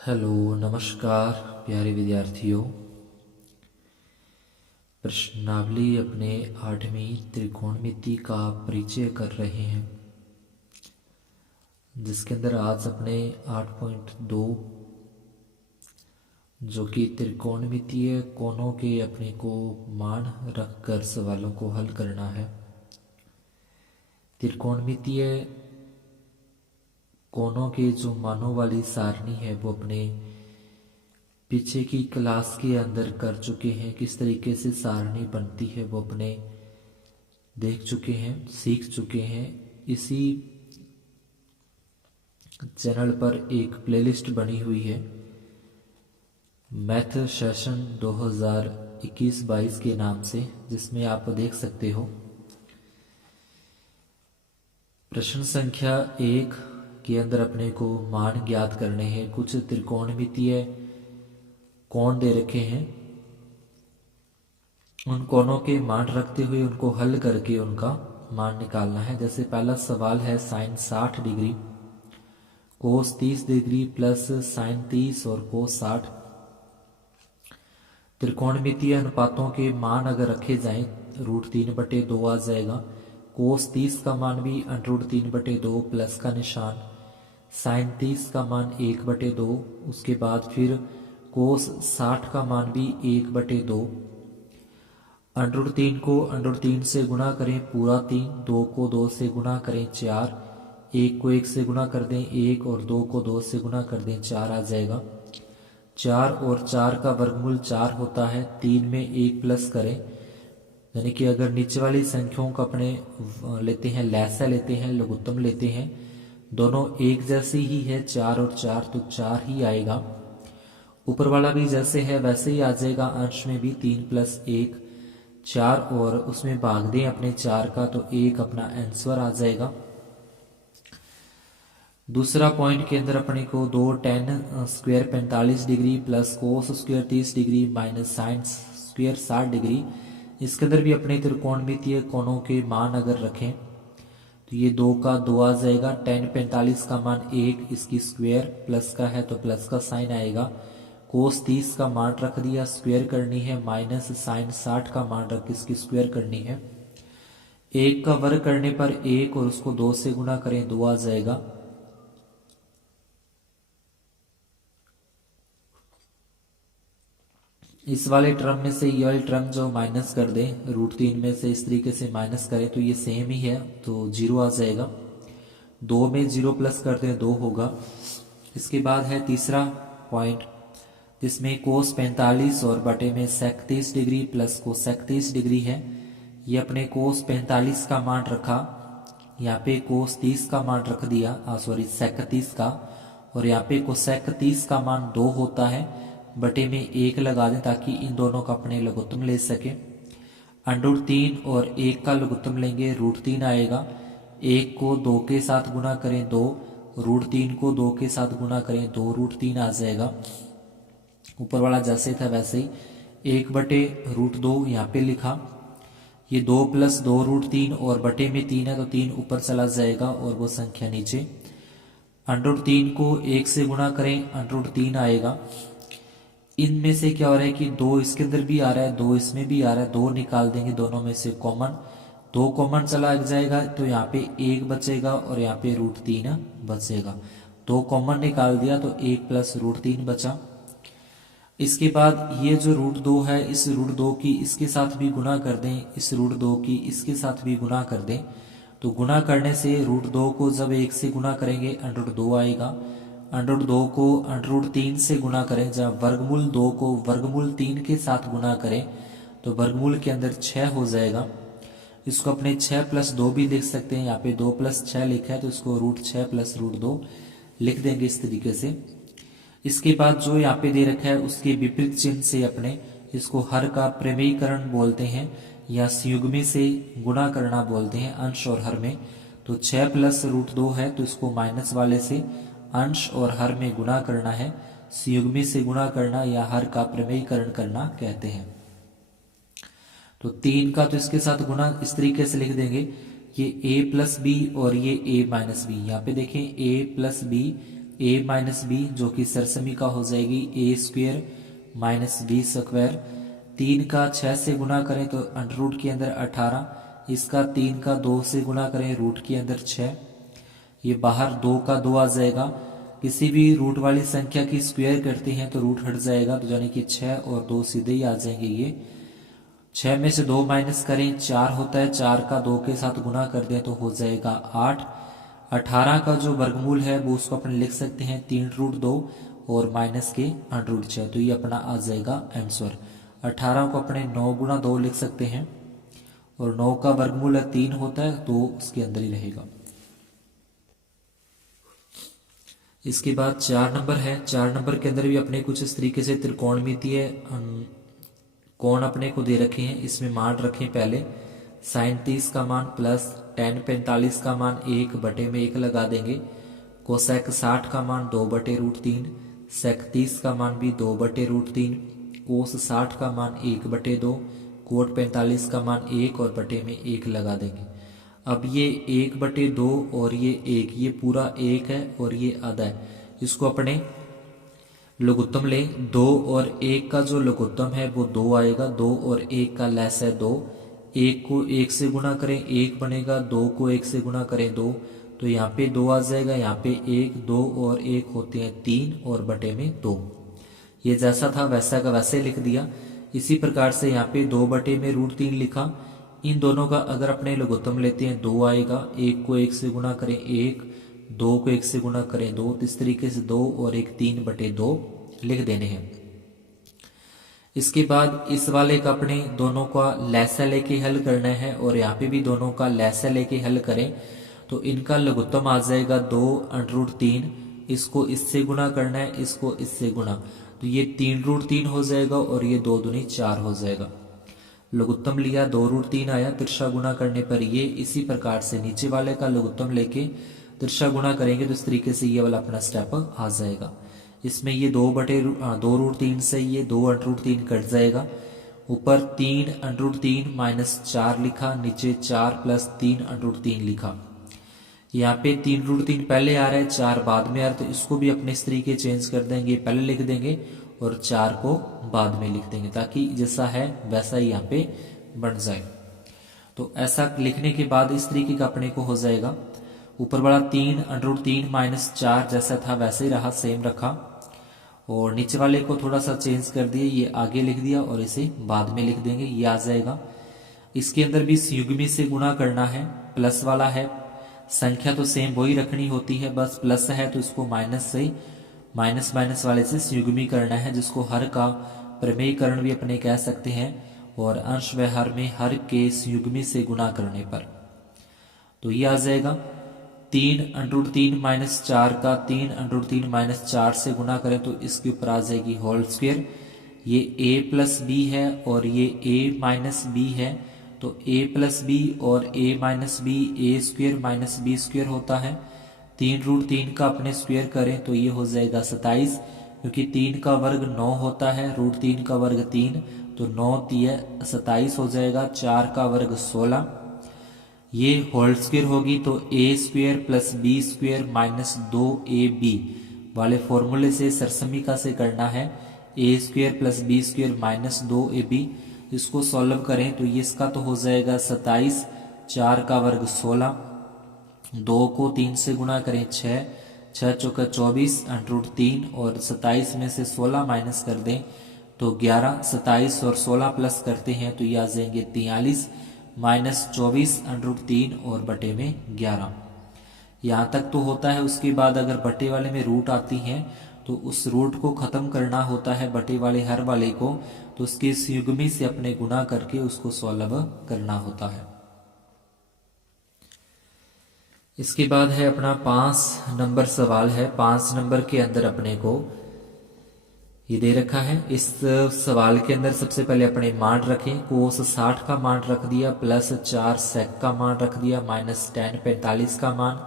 Hello, नमस्कार प्यारे विद्यार्थियों। प्रश्नावली अपने 8वीं त्रिकोणमिति का परिचय कर रहे हैं, जिसके अंदर आज अपने 8.2 जो कि त्रिकोणमितीय कोणों के अपने को मान रखकर सवालों को हल करना है। त्रिकोणमितीय कोणों के जो मानों वाली सारणी है वो अपने पीछे की क्लास के अंदर कर चुके हैं। किस तरीके से सारणी बनती है वो अपने देख चुके हैं, सीख चुके हैं। इसी चैनल पर एक प्लेलिस्ट बनी हुई है मैथ सेशन 2021-22 के नाम से, जिसमें आप देख सकते हो। प्रश्न संख्या 1 के अंदर अपने को मान ज्ञात करने हैं। कुछ त्रिकोणमितीय कोण दे रखे हैं, उन कोणों के मान रखते हुए उनको हल करके उनका मान निकालना है। जैसे पहला सवाल है साइन 60 डिग्री, कोस 30 डिग्री प्लस साइन 30 और कोस 60। त्रिकोणमितीय अनुपातों के मान अगर रखे जाएं, √3/2 आ जाएगा। कोस 30 का मान भी √3/2 प्लस का निशान, साइन 30 का मान 1/2, उसके बाद फिर कोस 60 का मान भी 1/2। √3 को √3 से गुणा करें पूरा 3, 2 को 2 से गुणा करें 4, 1 को 1 से गुणा कर दें 1 और 2 को 2 से गुणा कर दें 4 आ जाएगा। 4 और 4 का वर्गमूल 4 होता है। 3 में 1 प्लस करें, यानी कि अगर नीचे वाली संख्याओं का अपने लेते हैं, लैसा लेते हैं, लघुत्तम लेते हैं, दोनों एक जैसी ही है 4 और 4, तो 4 ही आएगा। ऊपर वाला भी जैसे है वैसे ही आ जाएगा। अंश में भी 3 + 1 4 और उसमें भाग दें अपने 4 का, तो 1 अपना आंसर आ जाएगा। दूसरा पॉइंट के अंदर अपने को 2 tan square 45 degree plus cos square 30 degree minus sine square 60 degree, इसके अंदर भी अपने त्रिकोणमितीय कोणों के मान अगर रखें तो ये 2 का 2 आ जाएगा। tan 45 का मान 1, इसकी स्क्वायर प्लस का है तो प्लस का साइन आएगा। कोस 30 का मान रख दिया, स्क्वायर करनी है, माइनस साइन 60 का मान रख इसकी स्क्वायर करनी है। 1 का वर्ग करने पर 1 और उसको 2 से गुणा करें 2 आ जाएगा। इस वाले टर्म में से ये वाली टर्म जो माइनस कर दें, √3 में से इस तरीके से माइनस करें तो ये सेम ही है, तो 0 आ जाएगा। 2 में 0 प्लस कर दें 2 होगा। इसके बाद है तीसरा पॉइंट, जिसमें कोस 45 और बटे में सेक 30 डिग्री प्लस कोसेक 30 डिग्री है। ये अपने कोस 45 का मान रखा, यहाँ पे कोस 30 का मान रख दिया, सेक 30 का, और यहाँ पे कोसेक 30 का मान 2 होता है। बटे में 1 लगा दें ताकि इन दोनों का अपने लघुत्तम ले सके। √3 और 1 का लघुत्तम लेंगे, √3 आएगा। 1 को 2 के साथ गुणा करें 2, √3 को 2 के साथ गुणा करें 2, √3 आ जाएगा। ऊपर वाला जैसे था वैसे ही 1/√2 यहाँ पे लिखा। ये 2 + 2 √3 और बटे में 3 है तो 3 ऊपर चला जाएगा और वो संख्या नीचे। √3 को 1 से गुणा करें, √3 आएगा। इनमें से क्या हो रहा है कि 2 इसके अंदर भी आ रहा है, 2 इसमें भी आ रहा है, 2 निकाल देंगे दोनों में से कॉमन, 2 कॉमन चला जाएगा तो यहाँ पे 1 बचेगा और यहाँ पे √3 बचेगा। 2 कॉमन निकाल दिया तो 1 + √3 बचा। इसके बाद ये जो √2 है, इस √2 की इसके साथ भी गुणा कर दें, इस √2 की इसके साथ भी गुणा कर दें, तो गुणा करने से √2 को जब 1 से गुणा करेंगे √2 आएगा। √2 को √3 से गुणा करें, जब वर्गमूल 2 को वर्गमूल 3 के साथ गुणा करें तो वर्गमूल के अंदर 6 हो जाएगा। इसको अपने 6 + 2 भी लिख सकते हैं, यहाँ पे 2 + 6 लिखा है तो इसको √6 + √2 लिख देंगे इस तरीके से। इसके बाद जो यहाँ पे दे रखा है उसके विपरीत चिन्ह से अपने इसको हर का प्रमेयीकरण बोलते हैं या संयुग्मी से गुणा करना बोलते हैं, अंश और हर में। तो 6 + √2 है तो इसको माइनस वाले से अंश और हर में गुणा करना है, संयुग्मी से गुणा करना या हर का प्रमेयीकरण करना कहते हैं। तो 3 का तो इसके साथ गुणा इस तरीके से लिख देंगे, ये a + b और ये a - b। यहाँ पे देखें a + b a minus b जो कि सरसमी का हो जाएगी a square minus b square. 3 का 6 से गुना करें तो अंडर रूट के अंदर 18, इसका 3 का 2 से गुना करें रूट के अंदर 6, ये बाहर 2 का 2 आ जाएगा। किसी भी रूट वाली संख्या की स्क्वायर करते हैं तो रूट हट जाएगा, तो यानी कि 6 और 2 सीधे ही आ जाएंगे। ये 6 में से 2 माइनस करें 4 होता है, 4 का 2 के साथ गुना कर दें तो हो जाएगा 8। 18 का जो वर्गमूल है वो उसको अपन लिख सकते हैं 3 रूट 2 और माइनस के अंडर रूट 6, तो ये अपना आ जाएगा आंसर। 18 को अपने 9 गुना 2 लिख सकते हैं और 9 का वर्गमूल 3 होता है तो उसके अंदर ही रहेगा। इसके बाद 4 नंबर है। 4 नंबर के अंदर भी अपने कुछ इस तरीके से त्रिकोणमितीय कोण अपने को दे रखे हैं। इसमें मान रखें पहले साइन 30 का मान प्लस टेन 45 का मान 1/1 लगा देंगे। कोसेक 60 का मान 2/√3, सेक 30 का मान भी 2/√3, कोस 60 का मान 1/2, कोट 45 का मान 1 और बटे में 1 लगा देंगे। अब ये 1/2 और ये 1, ये पूरा 1 है और ये आधा है, इसको अपने लघुत्तम ले। 2 और 1 का जो लघुत्तम है वो 2 आएगा, 2 और 1 का लेस है 2। 1 को 1 से गुणा करें 1 बनेगा, 2 को 1 से गुणा करें 2, तो यहाँ पे 2 आ जाएगा, यहाँ पे 1, 2 और 1 होते हैं 3 और बटे में 2। ये जैसा था वैसा का वैसे लिख दिया। इसी प्रकार से यहाँ पे 2/√3 लिखा। इन दोनों का अगर अपने लघुत्तम लेते हैं 2 आएगा, 1 को 1 से गुणा करें 1, 2 को 1 से गुणा करें 2, इस तरीके से 2 और 1 3/2 लिख देने हैं। इसके बाद इस वाले का अपने दोनों का लैसा लेके हल करना है और यहाँ पे भी दोनों का लैसा लेके हल करें तो इनका लघुत्तम आ जाएगा 2√3। इसको इससे गुणा करना है, इसको इससे गुणा, तो ये 3√3 हो जाएगा और ये 2 दूनी 4 हो जाएगा। लघुत्तम लिया 2√3 आया, तिरछा गुणा करने पर ये, इसी प्रकार से नीचे वाले का लघुत्तम लेके तिरछा गुणा करेंगे तो इस तरीके से ये वाला अपना स्टेप आ जाएगा। इसमें ये 2/√3 से ये 2√3 कट जाएगा। ऊपर 3√3 माइनस 4 लिखा, नीचे 4 प्लस 3√3 लिखा। यहाँ पे 3√3 पहले आ रहा है, 4 बाद में आ रहा है, तो इसको भी अपने इस तरीके चेंज कर देंगे, पहले लिख देंगे और 4 को बाद में लिख देंगे ताकि जैसा है वैसा ही यहाँ पे बन जाए। तो ऐसा लिखने के बाद इस तरीके का अपने को हो जाएगा। ऊपर वाला 3√3 माइनस 4 जैसा था वैसे ही रहा, सेम रखा, और नीचे वाले को थोड़ा सा चेंज कर दिए, ये आगे लिख दिया और इसे बाद में लिख देंगे, ये आ जाएगा। इसके अंदर भी संयुग्मी से गुणा करना है, प्लस वाला है, संख्या तो सेम वही रखनी होती है, बस प्लस है तो इसको माइनस से माइनस वाले से संयुग्मी करना है, जिसको हर का प्रमेयकरण भी अपने कह सकते हैं, और अंश व हर में हर के संयुग्मी से गुणा करने पर तो ये आ जाएगा। 3√3 माइनस 4 का 3√3 माइनस 4 से गुणा करें तो इसके ऊपर आ जाएगी होल स्क्वायर। ये a प्लस बी है और ये a माइनस बी है, तो a प्लस बी और a minus b a square minus b square होता है। 3√3 का अपने स्क्वायर करें तो ये हो जाएगा 27, क्योंकि 3 का वर्ग 9 होता है, √3 का वर्ग 3, तो 9 3 27 हो जाएगा। 4 का वर्ग 16, ये होल स्क्वायर होगी तो a square plus b square minus 2ab वाले फॉर्मूले से सरसमीका से करना है। a square plus b square minus 2ab, इसको सॉल्व करें तो ये इसका तो हो जाएगा 27, 4 का वर्ग 16, 2 को 3 से गुणा करें 6, 6 चौका 24 √3, और 27 में से 16 माइनस कर दें तो 11, 27 और 16 प्लस करते हैं तो ये आ जाएंगे 43, माइनस 24 √3 और बटे में 11। यहाँ तक तो होता है। उसके बाद अगर बटे वाले में रूट आती हैं तो उस रूट को खत्म करना होता है बटे वाले हर वाले को, तो उसके संयुग्मी से अपने गुणा करके उसको सॉल्व करना होता है। इसके बाद है अपना 5 नंबर सवाल है। 5 नंबर के अंदर अपने को ये दे रखा है। इस सवाल के अंदर सबसे पहले अपने मान रखें। कोस 60 का मान रख दिया, प्लस 4 सेक का मान रख दिया, माइनस टेन 45 का मान,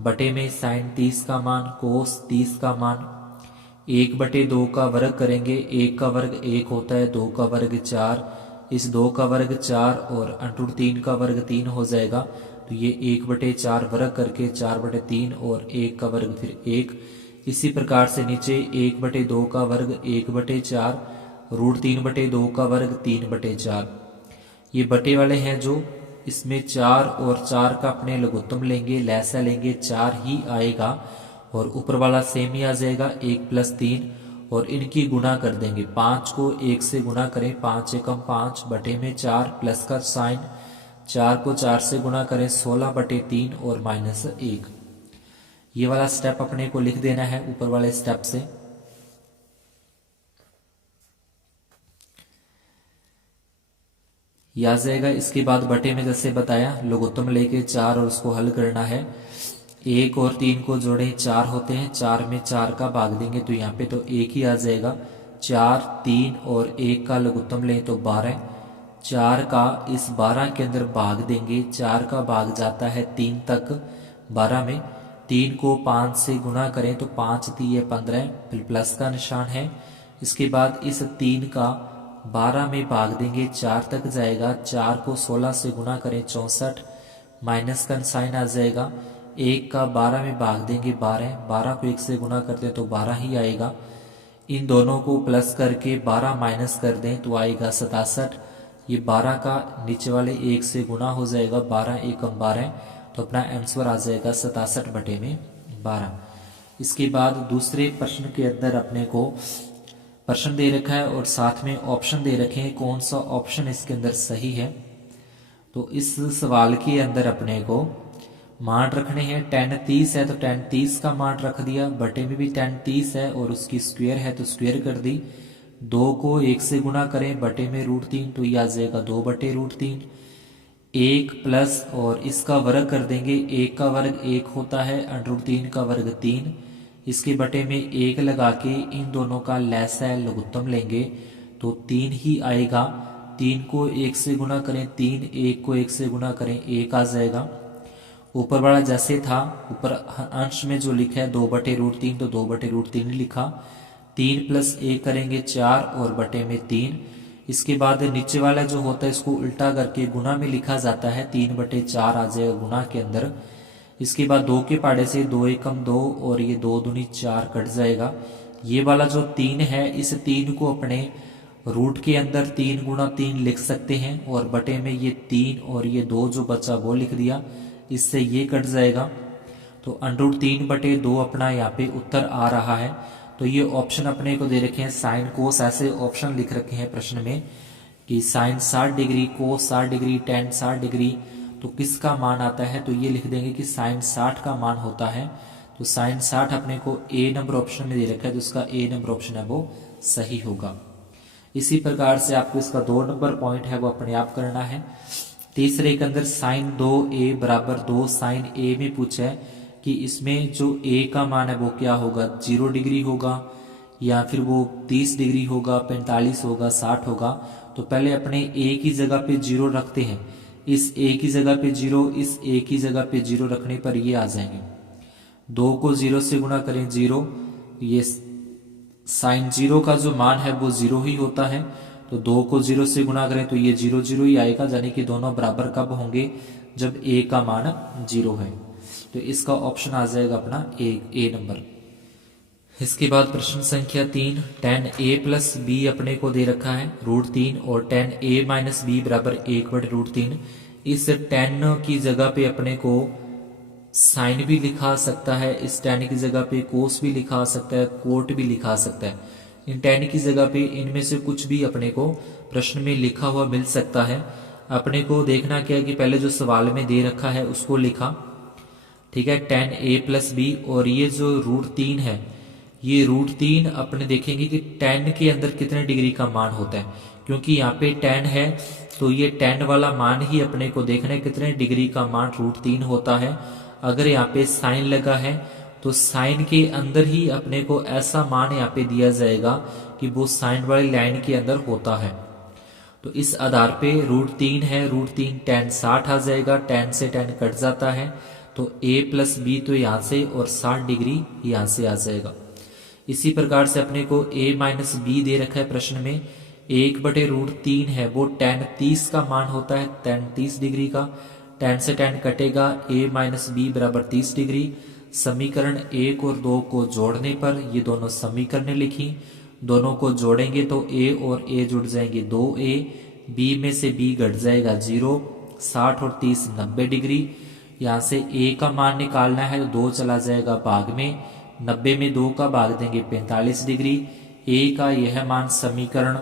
बटे में साइन 30 का मान, कोस 30 का मान। 1/2 का वर्ग करेंगे, 1 का वर्ग 1 होता है, 2 का वर्ग 4, इस 2 का वर्ग 4 और √3 का वर्ग 3 हो जाएगा, तो ये 1/4 वर्ग करके 4/3 और 1 का वर्ग फिर 1, इसी प्रकार से नीचे 1/2 का वर्ग 1/4, √3/2 का वर्ग 3/4। ये बटे वाले हैं जो, इसमें 4 और 4 का अपने लघुत्तम लेंगे, लैसा लेंगे, 4 ही आएगा और ऊपर वाला सेम ही आ जाएगा 1 + 3 और इनकी गुणा कर देंगे। 5 को 1 से गुणा करें, 5 एकम 5 बटे में 4 प्लस का साइन, 4 को 4 से गुणा करें 16/3 और -1। ये वाला स्टेप अपने को लिख देना है ऊपर वाले स्टेप से। ये आ जाएगा। इसके बाद बटे में जैसे बताया लघुत्तम लेके 4 और उसको हल करना है। 1 और 3 को जोड़ें 4 होते हैं, 4 में 4 का भाग देंगे तो यहाँ पे तो 1 ही आ जाएगा। 4, 3 और 1 का लघुत्तम लें तो 12, 4 का इस 12 के अंदर भाग देंगे, 4 का भाग जाता है 3 तक 12 में। 3 को 5 से गुणा करें तो 5 3 15, फिर प्लस का निशान है। इसके बाद इस 3 का 12 में भाग देंगे, 4 तक जाएगा, 4 को 16 से गुणा करें 64, माइनस का साइन आ जाएगा। 1 का 12 में भाग देंगे 12, 12 को 1 से गुणा करते हैं तो 12 ही आएगा। इन दोनों को प्लस करके 12 माइनस कर दें तो आएगा 67। ये 12 का नीचे वाले 1 से गुणा हो जाएगा, 12 एकम 12, तो अपना आंसर आ जाएगा 67/12। इसके बाद दूसरे प्रश्न के अंदर अपने को प्रश्न दे रखा है और साथ में ऑप्शन दे रखे हैं, कौन सा ऑप्शन इसके अंदर सही है। तो इस सवाल के अंदर अपने को मान रखने हैं। 10 30 है तो 10 30 का मान रख दिया, बटे में भी 10 30 है और उसकी स्क्वायर है तो स्क्वायर कर दी। 2 को 1 से गुणा करें बटे में √3 तो ये आ जाएगा 2/√3। 1 प्लस और इसका वर्ग कर देंगे, 1 का वर्ग 1 होता है, √3 का वर्ग 3। इसके बटे में 1 लगा के इन दोनों का लैसा लघुत्तम लेंगे तो 3 ही आएगा। 3 को 1 से गुणा करें 3, 1 को 1 से गुणा करें 1 आ जाएगा। ऊपर वाला जैसे था, ऊपर अंश में जो लिखा है 2/√3 तो 2/√3 लिखा। 3 + 1 करेंगे 4 और बटे में 3। इसके बाद नीचे वाला जो होता है इसको उल्टा करके गुणा में लिखा जाता है, 3/4 आ जाएगा गुणा के अंदर। इसके बाद 2 के पाड़े से 2 एकम 2 और ये 2 दूनी 4 कट जाएगा। ये वाला जो 3 है, इस 3 को अपने रूट के अंदर 3 × 3 लिख सकते हैं और बटे में ये 3 और ये 2 जो बचा वो लिख दिया, इससे ये कट जाएगा। तो √3/2 अपना यहाँ पे उत्तर आ रहा है। तो ये ऑप्शन अपने को दे रखे हैं साइन कोस, ऐसे ऑप्शन लिख रखे हैं प्रश्न में कि साइन 60 डिग्री, कोस 60 डिग्री, टेन 60 डिग्री, तो किसका मान आता है। तो ये लिख देंगे कि साइन 60 का मान होता है। तो साइन 60 अपने को ए नंबर ऑप्शन में दे रखा है तो उसका ए नंबर ऑप्शन है वो सही होगा। इसी प्रकार से आपको इसका 2 नंबर पॉइंट है वो अपने आप करना है। तीसरे के अंदर साइन 2a = 2 साइन a में पूछा है कि इसमें जो a का मान है वो क्या होगा, 0 डिग्री होगा या फिर वो 30 डिग्री होगा, 45 होगा, 60 होगा। तो पहले अपने a की जगह पे 0 रखते हैं। इस a की जगह पे 0, इस a की जगह पे 0 रखने पर ये आ जाएंगे। 2 को 0 से गुणा करें 0, ये साइन 0 का जो मान है वो 0 ही होता है। तो 2 को 0 से गुणा करें तो ये 0 0 ही आएगा, यानी कि दोनों बराबर कब होंगे, जब a का मान 0 है। तो इसका ऑप्शन आ जाएगा अपना ए नंबर। इसके बाद प्रश्न संख्या 3, tan a + b अपने को दे रखा है √3 और tan a - b = 1/√3। इस tan की जगह पे अपने को साइन भी लिखा सकता है, इस tan की जगह पे कोस भी लिखा सकता है, कोट भी लिखा सकता है। इन tan की जगह पे इनमें से कुछ भी अपने को प्रश्न में लिखा हुआ मिल सकता है। अपने को देखना क्या है कि पहले जो सवाल में दे रखा है उसको लिखा, ठीक है, tan a + b। और ये जो √3 है, ये √3 अपने देखेंगे कि tan के अंदर कितने डिग्री का मान होता है, क्योंकि यहाँ पे tan है तो ये tan वाला मान ही अपने को देखना है कितने डिग्री का मान √3 होता है। अगर यहाँ पे साइन लगा है तो साइन के अंदर ही अपने को ऐसा मान यहाँ पे दिया जाएगा कि वो साइन वाली लाइन के अंदर होता है। तो इस आधार पे √3 है, √3 tan 60 आ जाएगा, tan से tan कट जाता है तो a + b तो यहाँ से और 60 डिग्री यहाँ से आ जाएगा। इसी प्रकार से अपने को a - b दे रखा है प्रश्न में, 1/√3 है वो tan 30 का मान होता है, tan 30 डिग्री का, tan से tan कटेगा, a - b = 30 डिग्री, समीकरण 1 और 2 को जोड़ने पर ये दोनों समीकरणें लिखी, दोनों को जोड़ेंगे तो a और a जुड़ जाएंगे 2a, b में से b घट जाएगा 0, 60 और 30 90 डिग्री। यहाँ से a का मान निकालना है तो 2 चला जाएगा भाग में, 90 में 2 का भाग देंगे 45 डिग्री। a का यह मान समीकरण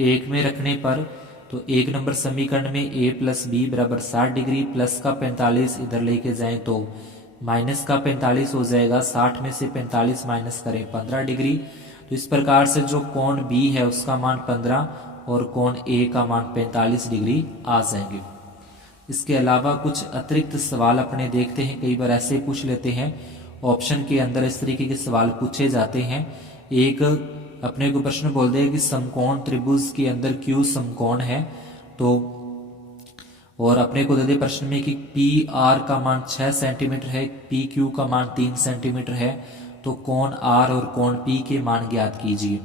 1 में रखने पर तो 1 नंबर समीकरण में a प्लस बी बराबर 60 डिग्री, प्लस का 45 इधर लेके जाएं तो माइनस का 45 हो जाएगा, 60 में से 45 माइनस करें 15 डिग्री। तो इस प्रकार से जो कोण b है उसका मान 15 और कोण a का मान 45 डिग्री आ जाएंगे। इसके अलावा कुछ अतिरिक्त सवाल अपने देखते हैं, कई बार ऐसे पूछ लेते हैं, ऑप्शन के अंदर इस तरीके के सवाल पूछे जाते हैं। एक अपने को प्रश्न बोल दे कि समकोण त्रिभुज के अंदर Q समकोण है, तो और अपने को दे दे प्रश्न में कि PR का मान 6 सेंटीमीटर है, PQ का मान 3 सेंटीमीटर है, तो कोण R और कोण P के मान ज्ञात कीजिए।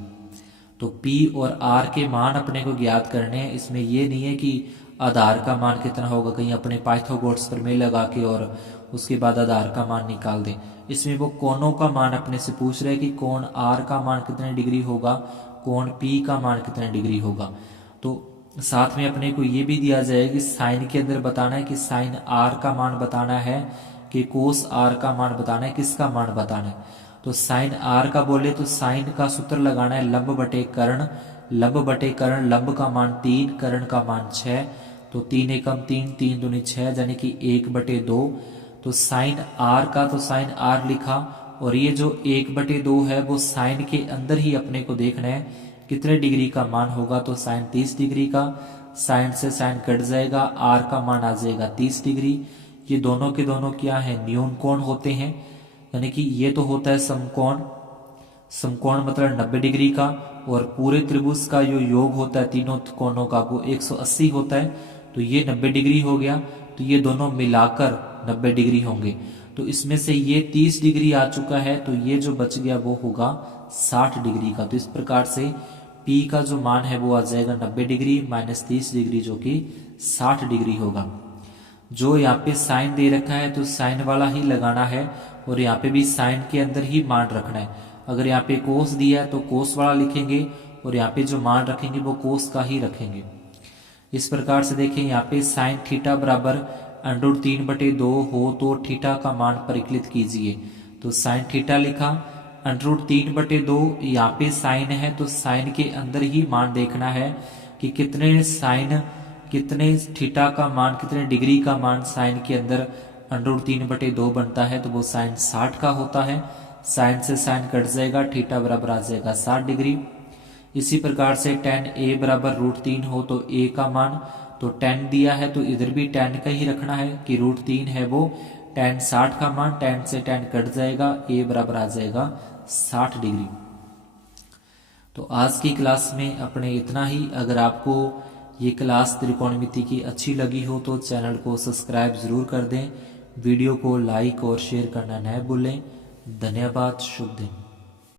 तो P और R के मान अपने को ज्ञात करने हैं। इसमें ये नहीं है कि आधार का मान कितना होगा, कहीं अपने पाइथागोरस प्रमेय लगा के और उसके बाद आधार का मान निकाल दें। इसमें वो कोणों का मान अपने से पूछ रहे हैं कि कोण R का मान कितने डिग्री होगा, कोण P का मान कितने डिग्री होगा। तो साथ में अपने को ये भी दिया जाएगा कि साइन के अंदर बताना है कि साइन R का मान बताना है कि कोस R का मान बताना है, किसका मान बताना है। तो साइन R का बोले तो साइन का सूत्र लगाना है लंब बटे कर्ण, लंब बटे कर्ण, लंब का मान 3, कर्ण का मान 6, तो 3 एकम 3, 3 दूनी 6 यानी कि 1/2। तो साइन R का तो साइन R लिखा, और ये जो 1/2 है वो साइन के अंदर ही अपने को देखना है कितने डिग्री का मान होगा। तो साइन 30 डिग्री का, साइन से साइन कट जाएगा, R का मान आ जाएगा 30 डिग्री। ये दोनों के दोनों क्या है, न्यून कोण होते हैं, यानी कि ये तो होता है समकोण, समकोण मतलब 90 डिग्री का, और पूरे त्रिभुज का जो योग होता है तीनों कोणों का वो 180 होता है, तो ये 90 डिग्री हो गया, तो ये दोनों मिलाकर 90 डिग्री होंगे। तो इसमें से ये 30 डिग्री आ चुका है, तो ये जो बच गया वो होगा 60 डिग्री का। तो इस प्रकार से P का जो मान है वो आ जाएगा 90 डिग्री माइनस 30 डिग्री जो कि 60 डिग्री होगा। जो यहाँ पे साइन दे रखा है तो साइन वाला ही लगाना है, और यहाँ पे भी साइन के अंदर ही मान रखना है। अगर यहाँ पे कोस दिया है तो कोस वाला लिखेंगे, और यहाँ पे जो मान रखेंगे वो कोस का ही रखेंगे। इस प्रकार से देखें यहाँ पे साइन थीटा बराबर √3/2 हो तो थीटा का मान परिकलित कीजिए। तो साइन थीटा लिखा, √3/2 यहाँ पे साइन है तो साइन के अंदर ही मान देखना है कि कितने साइन, कितने थीटा का मान, कितने डिग्री का मान साइन के अंदर √3/2 बनता है, तो वो साइन 60 का होता है। साइन से साइन कट जाएगा, थीटा बराबर आ जाएगा 60 डिग्री। इसी प्रकार से tan a बराबर √3 हो तो a का मान, तो tan दिया है तो इधर भी tan का ही रखना है कि √3 है वो tan 60 का मान, tan से tan कट जाएगा, a बराबर आ जाएगा 60 डिग्री। तो आज की क्लास में अपने इतना ही। अगर आपको ये क्लास त्रिकोणमिति की अच्छी लगी हो तो चैनल को सब्सक्राइब जरूर कर दें, वीडियो को लाइक और शेयर करना न भूलें। धन्यवाद, शुभ दिन।